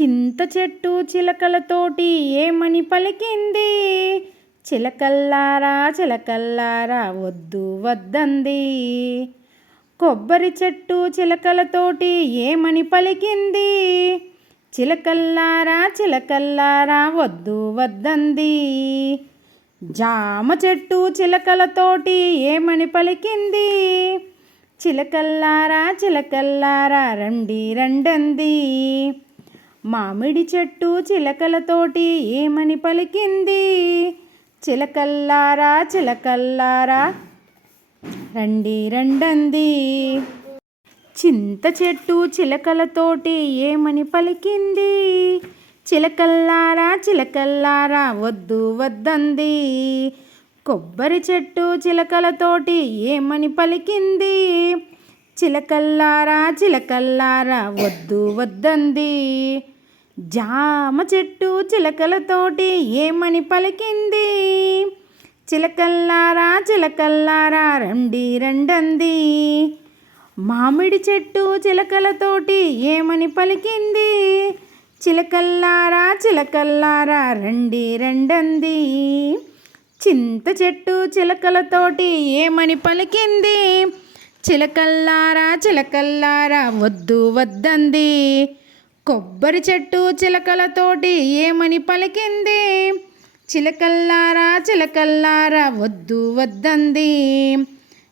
చింత చెట్టు చిలకలతోటి ఏమని పలికింది? చిలకల్లారా చిలకల్లారా వద్దు వద్దంది. కొబ్బరి చెట్టు చిలకలతోటి ఏమని పలికింది? చిలకల్లారా చిలకల్లారా వద్దు వద్దంది. జామ చెట్టు చిలకలతోటి ఏమని పలికింది? చిలకల్లారా చిలకల్లారా రండి రండంది. మామిడి చెట్టు చిలకలతోటి ఏమని పలికింది? చిలకల్లారా చిలకల్లారా రండి రండంది. చింత చెట్టు చిలకలతోటి ఏమని పలికింది? చిలకల్లారా చిలకల్లారా వద్దు వద్దంది. కొబ్బరి చెట్టు చిలకలతోటి ఏమని పలికింది? చిలకల్లారా చిలకల్లారా వద్దు వద్దంది. జామ చెట్టు చిలకలతోటి ఏమని పలికింది? చిలకల్లారా చిలకల్లారా రండి రండంది. మామిడి చెట్టు చిలకలతోటి ఏమని పలికింది? చిలకల్లారా చిలకల్లారా రండి రండంది. చింత చెట్టు చిలకలతోటి ఏమని పలికింది? చిలకల్లారా చిలకల్లారా వద్దు వద్దంది. కొబ్బరి చెట్టు చిలకలతోటి ఏమని పలికింది? చిలకల్లారా చిలకల్లారా వద్దు వద్దంది.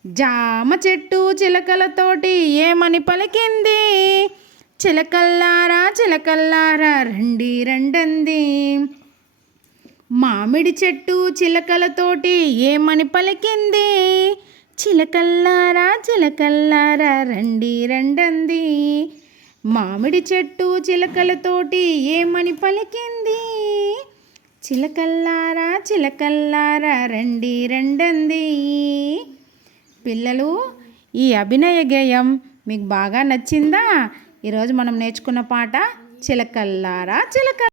జామ చెట్టు చిలకలతోటి ఏమని పలికింది? చిలకల్లారా చిలకల్లారా రండి రండంది. మామిడి చెట్టు చిలకలతోటి ఏమని పలికింది? చిలకల్లారా చిలకల్లారా రండి రండంది. మామిడి చెట్టు చిలకలతోటి ఏమని పలికింది? చిలకల్లారా చిలకల్లారా రండి రండంది. పిల్లలు, ఈ అభినయ గేయం మీకు బాగా నచ్చిందా? ఈరోజు మనం నేర్చుకున్న పాట చిలకల్లారా చిలక